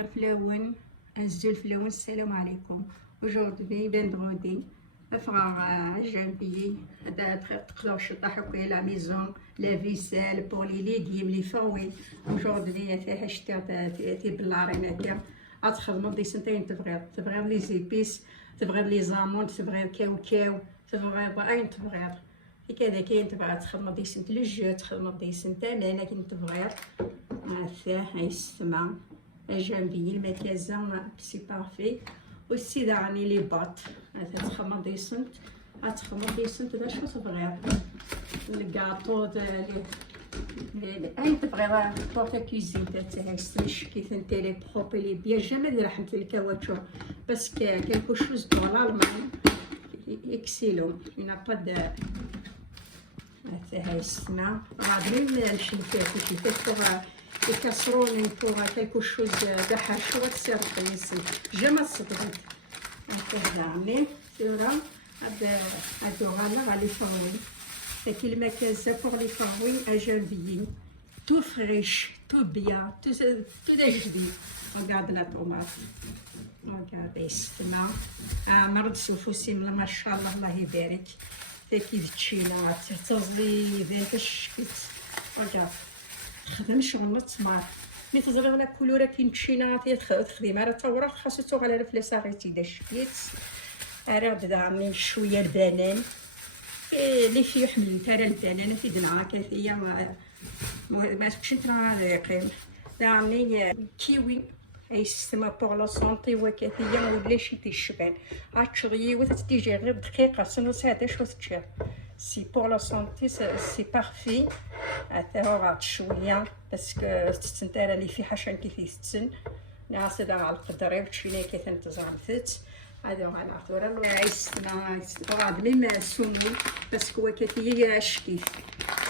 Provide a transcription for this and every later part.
بخير فلاون الزول فلاون. السلام عليكم. aujourd'hui vendredi frère janvier تقدروا تشطحوا كاع لا ميزون لا فيسال بور لي ليغيم لي فروي. aujourd'hui فيها شتي تي بلارين هكا غتخدموا دي سنتين. تبغيض لي زيبيس، تبغيض لي زامون، تبغيض كاوكاو، تبغيض اين تبغيض هكذا. كاين تبغى تخدموا دي سنت للجو، تخدموا دي سنت انا كي تبغيض هاي السما جانبي المكازا سي بارفي. والسيده راني لي بات تخمر دي سنت، غتخمر دي سنت باش تبغيض الكاطو اي تبغي بورتا كوزين تاعها ستريش كيف انت لي بروبي لي بيان جامي رحمت الكاوتشو باسكو كالكو شوز دو لالمان اكسيلون اون با د هاي السما غادي نشوفوا الكاسرون بوغ كالكو شوز تاع حشوه تصير طيس جامي صدقت هكذا سيرا هادو غالي فروي كي المكازا بوغ لي فروي اجابيين تو فريش تو بيان تو دا جديد. وقعد لا طوماط وقعد السما مرض سوفوسي ما شاء الله الله يبارك كي تشينا تصلي ذاك الشكت. وقعد خدم شغل التمار مي تزري ولا كولورا كي تشينا تخدم راه تصور خاصو تو على فلوس غيتي دا شكيت. راه بدا عاملين شويه البنان اللي فيه حملت راه البنانه في دنا كثيه ما تكونش راقين عاملين كيوي هاي السما بوغ لا سونتي وكثيه ولا شي تيشبان غتشري وتتيجي غير بدقيقه سنوس هذا شو تشير سي بوغ لا سونتي سي بارفي. حتى هو غاد شويه باسكو تستنتر اللي في حشان كيف يستن ناس دا على القدري وتشيني كيف تزعمت هذا هو انا ثورا عيسنا غاد ميم سومو باسكو كثيه اشكيف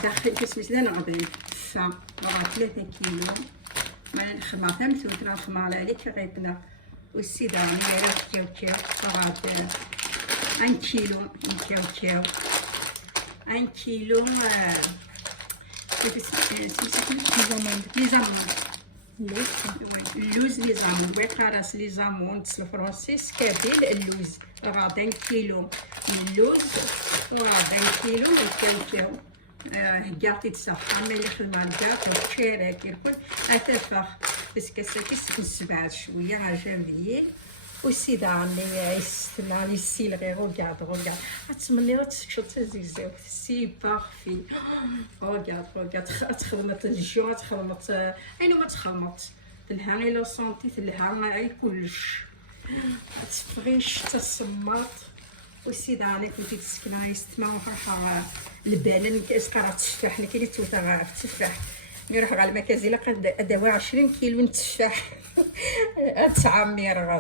داخل كسميت لنا غادي فا 3 كيلو ما نخدم ثمث وترا نخدم على عليك غيبنا. والسيده راه كاوكاو غاد 1 كيلو كاوكاو 1 كيلو لي زامون اللوز لي زامون ويقراص لي زامون الفرنسيس كابيل اللوز غاد 1 كيلو من اللوز وغاد 1 كيلو الكاوكاو كاع تصحى ملي خدمه كاع تشيرا كيكون اتفاخ باسكو ساكي سبعات شويه على جانفيي. والسيده عندي يستنى لي السيل غير روغارد غتمني تشوف زيزو سي بارفي. روغارد تخدمت الجو تخدمت اينو ما تخدمت تلها غير لو سونتي تلها غير كلش تفريش تسمط. والسيده عندي كنتي تسكن يستمع وفرحه البنان كاسقرا تفاح اللي كاين توتا التفاح نروح على المكازيله قد اداوي 20 كيلو تفاح تعمير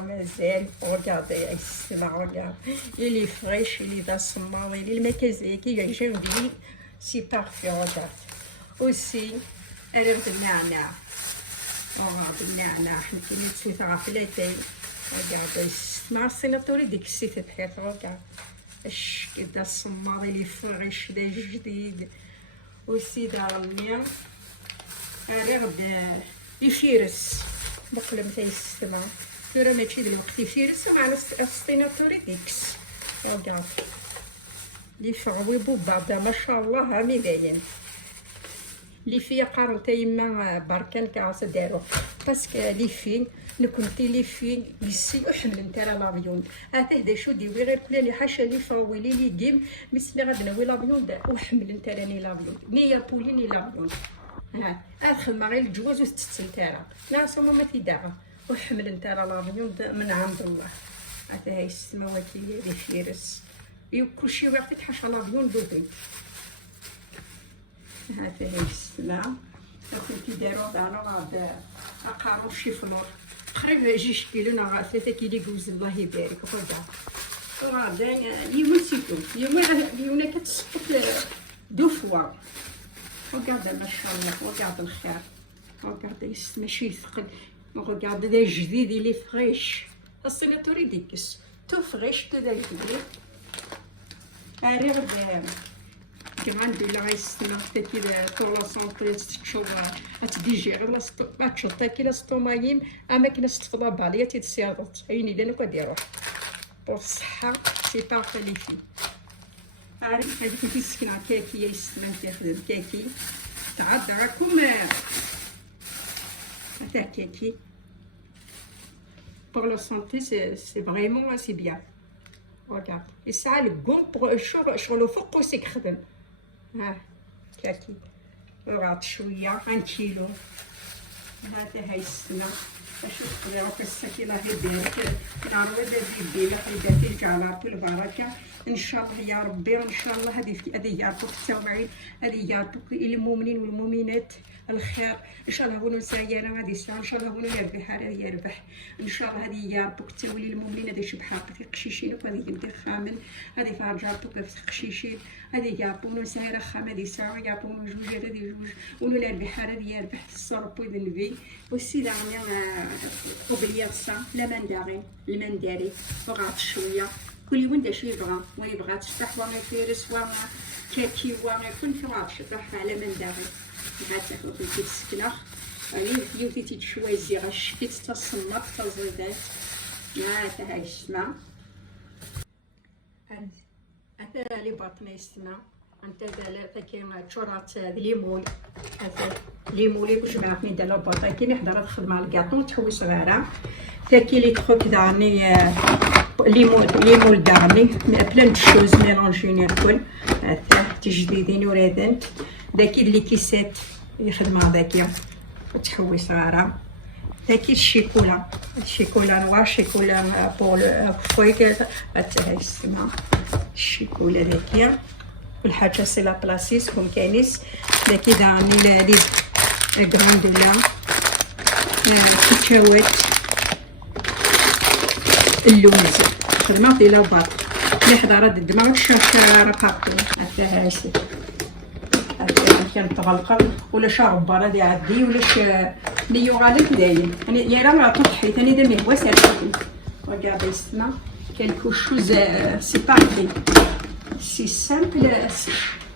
مازال. وقاعد يسمع وقاعد اللي فريش اللي دا سمار اللي المكازي كي جانبي سي بارفي. وقاعد وسي ارد النعناع وغاد النعناع حنا كاينين تسويت غفلاتين. وقاعد يسمع السيناتوري ديك السيت بحيث وقاعد اش كدا السمار اللي فريش دا جديد. والسيده راني غدا يفيرس بقلم تاع السما راه ماشي دلوقتي يفيرس على السيناتوري ديكس. وقاعد لي فروي بوبا ما شاء الله هامي باين لي في قارن تا يما بركان كاس دارو باسكو لي في نكونتي لي في يسي وحمل نتا لافيون هذا شو ديوي غير كلاني حاشا لي فروي لي كيم مسمي غادي نوي لافيون وحمل نتا راني لافيون نيا بولي ني لافيون الخدمه غير الجواز وتتسل تاعها ناس ما تيداعا وحمل نتا لافيون من عند الله. هذا هاي السماوات اللي فيرس كلشي وقت تحاشا لافيون دوبي. هذا هي السما كنت دارو غاد اقارو شي فلور تقريبا 2 كيلو نا 3 كيلو جوز الله يبارك. وغادا يوسيتو يوم كتسقط دو فوا. وقاعد ما شاء الله وقاعد الخير وقاعد ماشي ثقل. وقاعد دا جديد اللي فريش السيناتوري ديكس تو فريش تو دا جديد. كمان لا غيستنا حتى كذا طول سونطري تشوف تديجير لا تشوط كي ستومايم اما كنا ستفضى باليا تيتسياضت عيني لان قد يروح بور الصحه سي بارفي لي في عارف هذيك تيسكن كاكي يستنا تاخذ كاكي تعاد راكم تاع كاكي pour la santé c'est vraiment c'est bien regarde et ça le goût pour sur le four aussi خدم ها كاكي رات شويه 1 كيلو هذا هاي السنه اشوف لي راك السكينه هي ديالك نعرض يدي حيداتي جعلها بالبركه ان شاء الله يا ربي ان شاء الله هذه يعطوك التوعيه هذه يعطوك المؤمنين والمؤمنات الخير ان شاء الله هو نسايانا غادي يسعى ان شاء الله هو يربح هذا يربح ان شاء الله هذه يعطوك التولي المؤمنين هذا شبحات في قشيشين وهذه يمدي خامل هذه فارجاتوك في قشيشين هذه يعطونا سايره خام هذه ساعه يعطونا جوج هذه جوج ونو يربح هذا يربح الصرب وذنبي والسي داغني قبليه صا لا منداري المنداري وغاط شويه كل يوم داش يبغى ويبغى تشطح وانا فيرس وانا كاكي وانا كل فراغ شطح على منداري غاد تاخذ في السكنه يعني الفيوتي تيتشوي زيغ الشكيت تصمت تزيدات ما تاعي السما هذا لي باطني السما انت ذا كاين تشورات ليمون هذا ليمولي كلشي معرفني دار الباطا كي نحضر تخدم على الكاطون تحوي صغيره تاكي لي تروك دارني ليمون دارني بلان دو شوز ميلونجيني الكل هذا تجديدين وريدن داكي اللي كيسات يخدم هذاكيا وتحوي صغيره داكي الشيكولا نوار شيكولا بول فويك هاي السما الشيكولا داكيا والحاجه سي لا بلاسيس كوم كاينيس داكي دارني لي غراندولا كيتشاوات اللوز خدمه في لاباط اللي حضرت الدماغ الشاشه رقابته حتى هاشي كان تغلقل ولا شارب هذه عادي ولا لي غالك دايم يعني يا راه طحيت انا دمي هو سيرتي regarde ici quelque chose c'est parfait c'est simple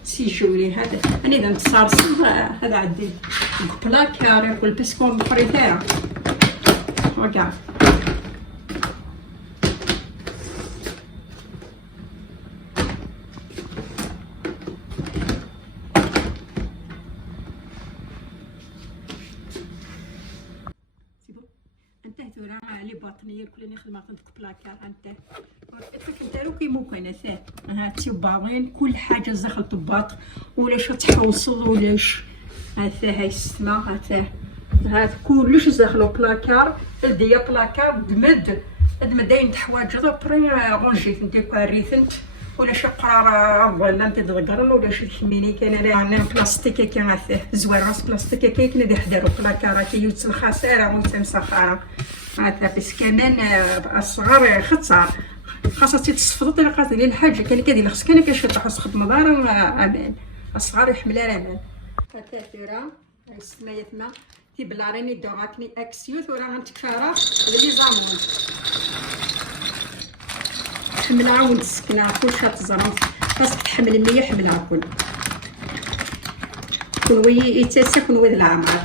c'est joli هذا انا اذا تصارص هذا عندي بلاكار يقول باسكو بخريتها regarde لي باطنيه كلني خدمه عندك بلاكار انت كنت دارو كيما كاين ها تيباغين كل حاجه زخلت باط ولاش تحوصل ولاش هاي السما هذا كلش داخلو بلاكار ديا بلاكار دمد داين حوايج بري رونجيت انت كاريثنت ولا شي قرار ولا انت تذكرن ولا شي تحميني كان انا بلاستيك كي زوار راس بلاستيك كي كنا دايرو بلاكار كيوت الخساره وتمسخره هذا بس كمان الصغار خطر خاصة تتصفط طريقة ديال الحاجة كان كدير خص كان كيشطح خط مدار امان الصغار يحملها امان هكا هاي السمايه تما تيبلاريني دوغاكني اكسيوت وراه غنتكفارا لي زامون حملها ونسكنها كلشي تزرنت خاصك تحمل المية حملها كون وي يتسا كون وي العمر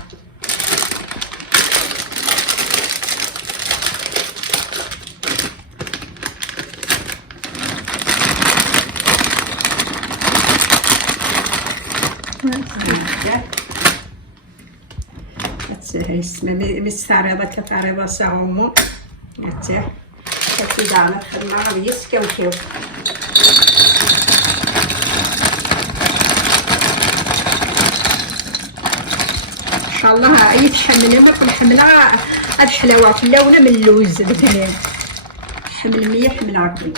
هاي السما مستعرضه كتعرضها ساعه نتاع هكذا على الخدمه غادي يسكاوكاو ان شاء الله يتحمل ما كل حمله هاد الحلاوه كلها من اللوز البنان حمل 100 حمله كل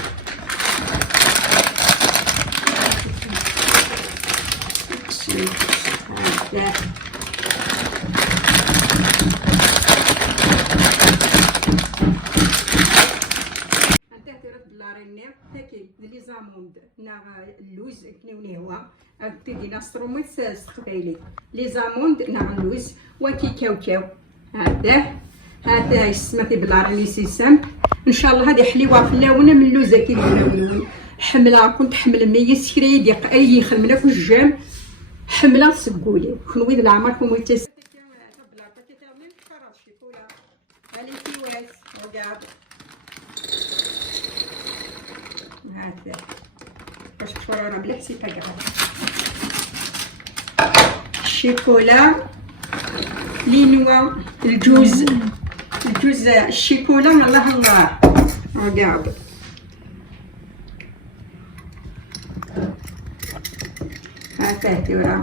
لي زاموند نا اللوز كنيونيوا تدي لاستروميت استقبالي لي زاموند نا اللوز وكي كاوكاو هذا يسمى بلاري لي سيسام ان شاء الله هذه حليوه فلاونه من اللوزه كي حملة كنت حمل مية سكري ديق أي خدمنا في الجام حملة سقولي خنوي ذا العمر وميتس هذا باش تفرر مليح سي باكاع الشيكولا لينوا الجوز الشيكولا الله الله رجعوا فاتورة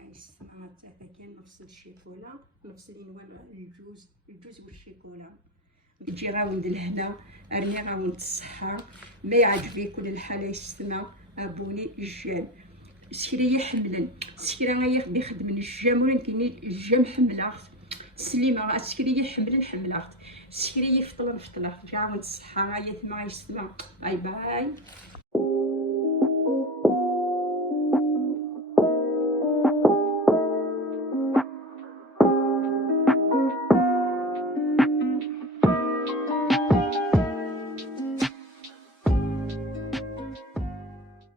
غيستعمل كاين نفس الشيكولا نفس العنوان الجوز والشيكولا تجي غاوند الهنا ارمي غاوند الصحة ما يعجبك كل الحالة يستمع ابوني الجان سكرية حملا سكرية غير يخدم الجام وين كاين الجام حملاغ سليمة سكرية حملاغ سكرية فطلة جا غاوند الصحة غاية ما يستمع باي باي.